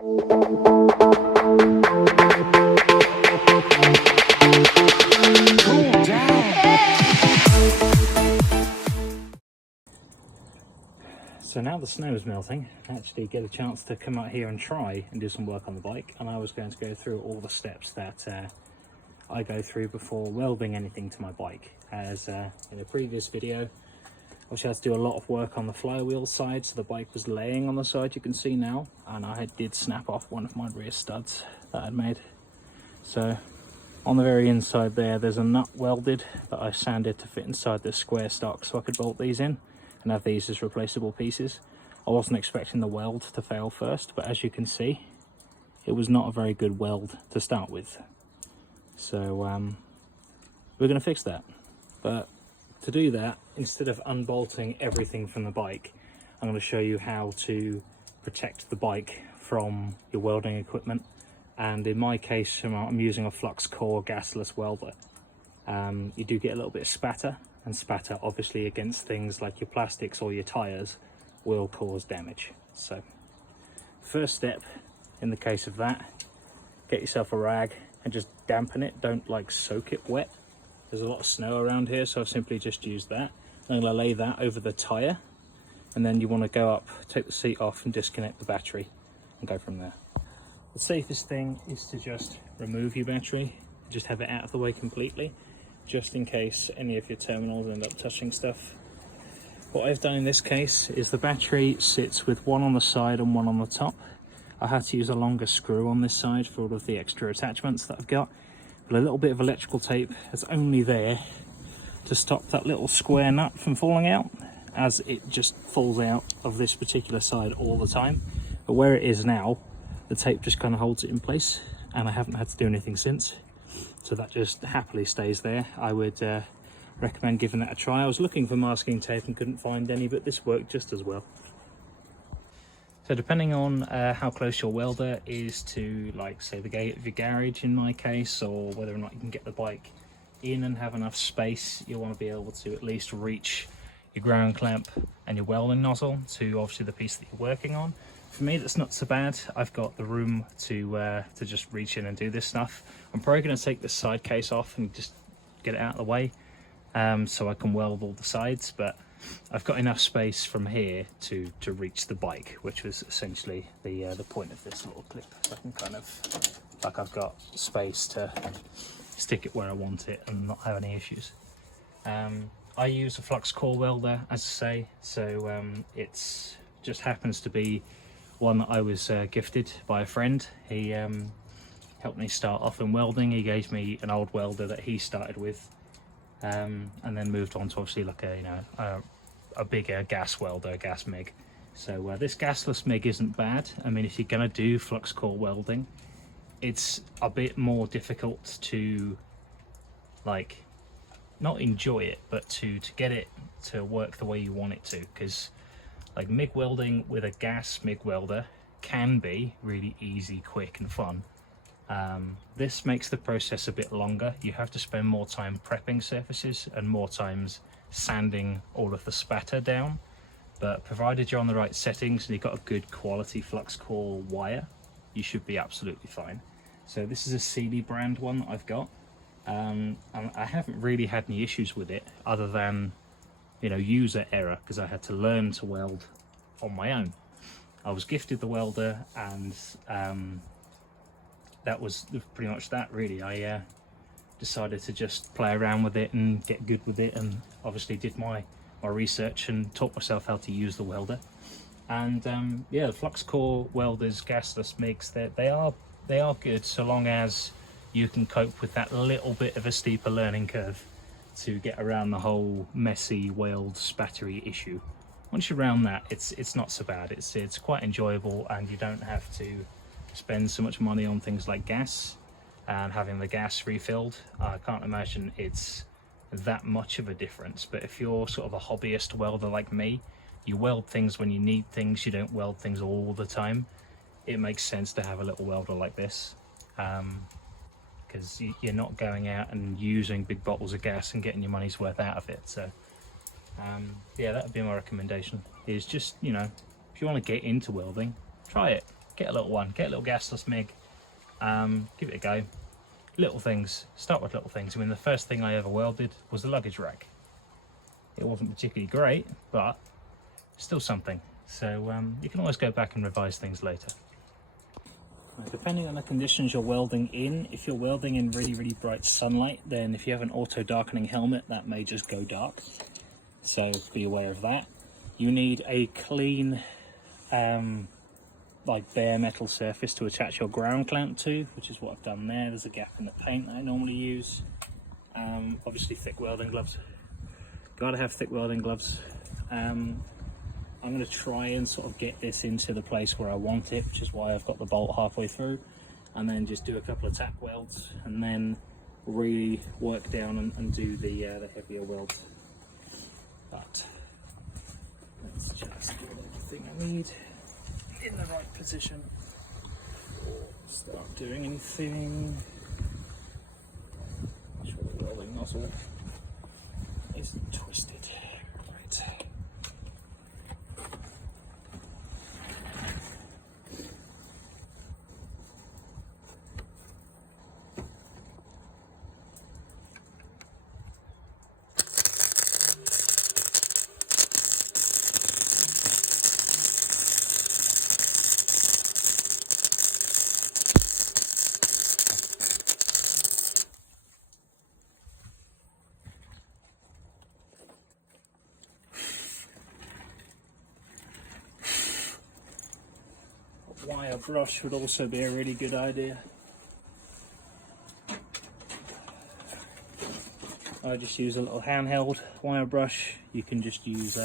So now the snow is melting, I actually get a chance to come out here and try and do some work on the bike, and I was going to go through all the steps that I go through before welding anything to my bike. As in a previous video, obviously I had to do a lot of work on the flywheel side, so the bike was laying on the side you can see now, and I did snap off one of my rear studs that I'd made. So on the very inside there's a nut welded that I sanded to fit inside this square stock so I could bolt these in and have these as replaceable pieces. I wasn't expecting the weld to fail first, but as you can see, it was not a very good weld to start with. So we're going to fix that. But to do that, instead of unbolting everything from the bike, I'm going to show you how to protect the bike from your welding equipment. And in my case, I'm using a flux core gasless welder. You do get a little bit of spatter, and spatter obviously against things like your plastics or your tires will cause damage. So first step in the case of that, get yourself a rag and just dampen it. Don't like soak it wet. There's a lot of snow around here, so I've simply just used that. I'm going to lay that over the tire, and then you want to go up, take the seat off and disconnect the battery and go from there. The safest thing is to just remove your battery, just have it out of the way completely, just in case any of your terminals end up touching stuff. What I've done in this case is the battery sits with one on the side and one on the top. I had to use a longer screw on this side for all of the extra attachments that I've got, but a little bit of electrical tape is only there to stop that little square nut from falling out, as it just falls out of this particular side all the time. But where it is now, the tape just kind of holds it in place, and I haven't had to do anything since. So that just happily stays there. I would recommend giving that a try. I was looking for masking tape and couldn't find any, but this worked just as well. So depending on how close your welder is to, like, say, the gate of your garage in my case, or whether or not you can get the bike in and have enough space, you'll want to be able to at least reach your ground clamp and your welding nozzle to obviously the piece that you're working on. For me, that's not so bad. I've got the room to just reach in and do this stuff. I'm probably going to take this side case off and just get it out of the way so I can weld all the sides, but I've got enough space from here to reach the bike, which was essentially the point of this little clip. So I can kind of, like, I've got space to stick it where I want it and not have any issues. I use a flux core welder, as I say, so it's just happens to be one that I was gifted by a friend. He helped me start off in welding. He gave me an old welder that he started with, and then moved on to obviously like a bigger gas welder, gas MIG. So this gasless MIG isn't bad. I mean, if you're gonna do flux core welding, it's a bit more difficult to, like, not enjoy it, but to get it to work the way you want it to, because like MIG welding with a gas MIG welder can be really easy, quick and fun. This makes the process a bit longer. You have to spend more time prepping surfaces and more times sanding all of the spatter down, but provided you're on the right settings and you've got a good quality flux core wire, you should be absolutely fine. So this is a Sealy brand one that I've got, and I haven't really had any issues with it other than, you know, user error, because I had to learn to weld on my own. I was gifted the welder, and that was pretty much that, really. I decided to just play around with it and get good with it, and obviously did my research and taught myself how to use the welder. And yeah, the flux core welders, gasless MIGs, they are good so long as you can cope with that little bit of a steeper learning curve to get around the whole messy weld spattery issue. Once you're around that, it's not so bad. It's quite enjoyable, and you don't have to spend so much money on things like gas and having the gas refilled. I can't imagine it's that much of a difference, but if you're sort of a hobbyist welder like me, you weld things when you need things, you don't weld things all the time, it makes sense to have a little welder like this. Because you're not going out and using big bottles of gas and getting your money's worth out of it. So yeah, that would be my recommendation, is just, you know, if you want to get into welding, try it, get a little one, get a little gasless MIG, give it a go. Little things, start with little things. I mean, the first thing I ever welded was the luggage rack. It wasn't particularly great, but still something. So you can always go back and revise things later. Depending on the conditions you're welding in, if you're welding in really, really bright sunlight, then if you have an auto darkening helmet, that may just go dark. So be aware of that. You need a clean, like bare metal surface to attach your ground clamp to, which is what I've done there. There's a gap in the paint that I normally use. Obviously thick welding gloves. Gotta have thick welding gloves. I'm going to try and sort of get this into the place where I want it, which is why I've got the bolt halfway through, and then just do a couple of tack welds and then really work down and do the heavier welds. But let's just get everything I need in the right position. Start doing anything. Make sure the welding nozzle isn't twisted. Right. Wire brush would also be a really good idea. I just use a little handheld wire brush. You can just use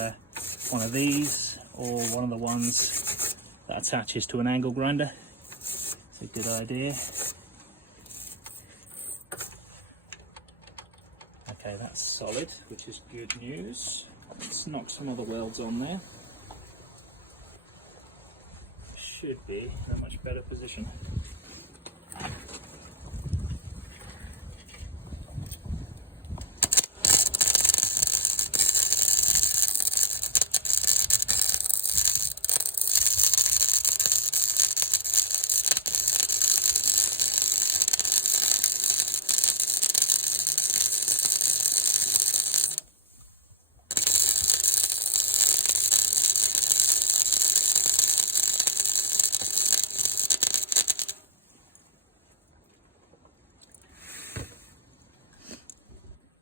one of these or one of the ones that attaches to an angle grinder. It's a good idea. Okay, that's solid, which is good news. Let's knock some other welds on there. Should be in a much better position.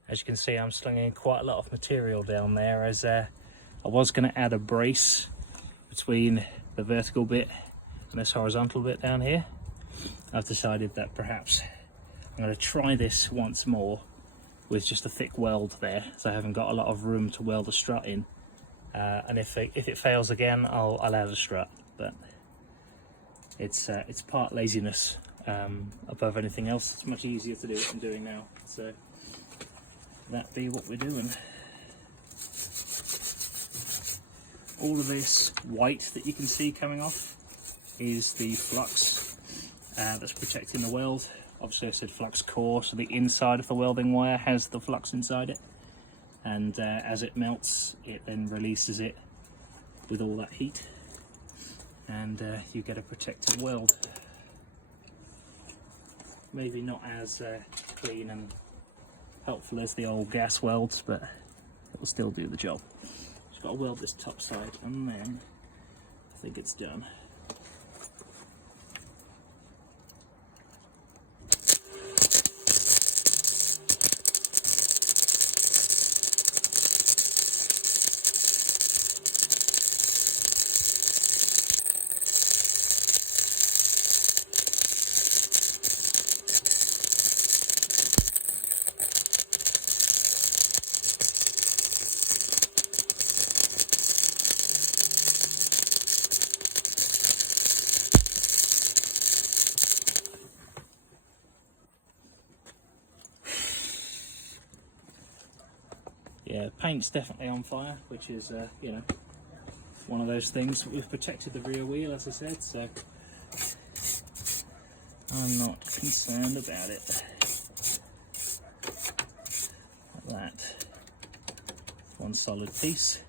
As you can see, I'm slinging quite a lot of material down there, as I was going to add a brace between the vertical bit and this horizontal bit down here. I've decided that perhaps I'm going to try this once more with just a thick weld there, so I haven't got a lot of room to weld a strut in. And if it fails again, I'll add a strut. But it's part laziness above anything else. It's much easier to do what I'm doing now. So that be what we're doing. All of this white that you can see coming off is the flux that's protecting the weld. Obviously I said flux core, so the inside of the welding wire has the flux inside it, and as it melts it then releases it with all that heat, and you get a protected weld. Maybe not as clean and helpful as the old gas welds, but it will still do the job. Just got to weld this top side and then I think it's done. Yeah, paint's definitely on fire, which is, you know, one of those things. We've protected the rear wheel, as I said, so I'm not concerned about it. Like that. One solid piece.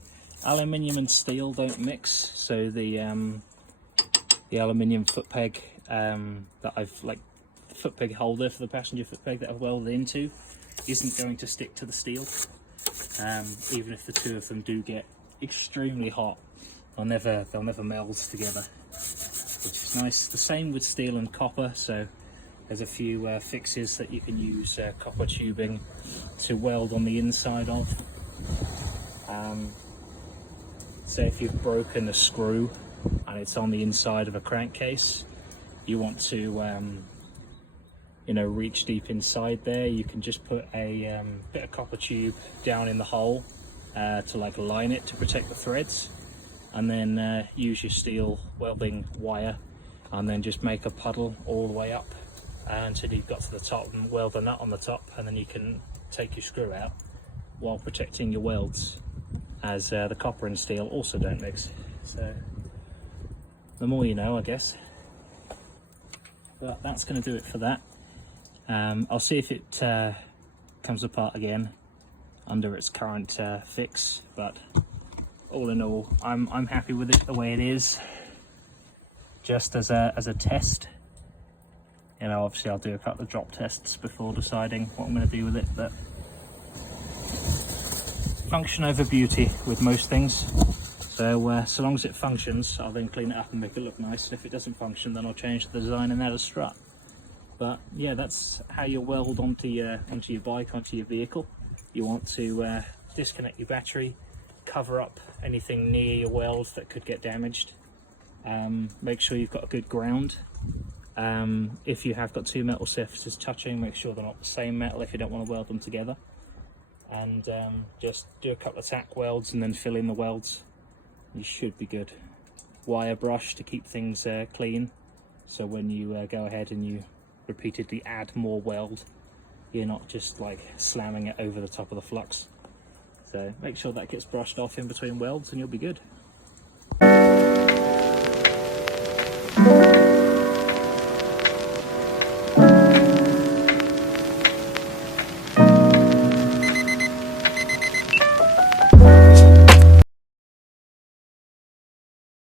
Aluminium and steel don't mix, so the the aluminium foot peg that I've, like, the foot peg holder for the passenger foot peg that I've welded into isn't going to stick to the steel. Even if the two of them do get extremely hot, they'll never meld together, which is nice. The same with steel and copper, so there's a few fixes that you can use copper tubing to weld on the inside of. So if you've broken a screw and it's on the inside of a crankcase, you want to reach deep inside there, you can just put a bit of copper tube down in the hole to like line it to protect the threads, and then use your steel welding wire and then just make a puddle all the way up until you've got to the top, and weld a nut on the top, and then you can take your screw out while protecting your welds, as the copper and steel also don't mix. So the more you know, I guess. But that's going to do it for that. I'll see if it comes apart again under its current fix, but all in all, I'm happy with it the way it is. Just as a test, obviously I'll do a couple of drop tests before deciding what I'm going to do with it, but function over beauty with most things. So so long as it functions, I'll then clean it up and make it look nice. And if it doesn't function, then I'll change the design and add a strut. But yeah, that's how you weld onto your bike, onto your vehicle. You want to disconnect your battery, cover up anything near your weld that could get damaged. Make sure you've got a good ground. If you have got two metal surfaces touching, make sure they're not the same metal if you don't want to weld them together. And just do a couple of tack welds and then fill in the welds. You should be good. Wire brush to keep things clean, so when you go ahead and you repeatedly add more weld, you're not just like slamming it over the top of the flux. So make sure that gets brushed off in between welds and you'll be good.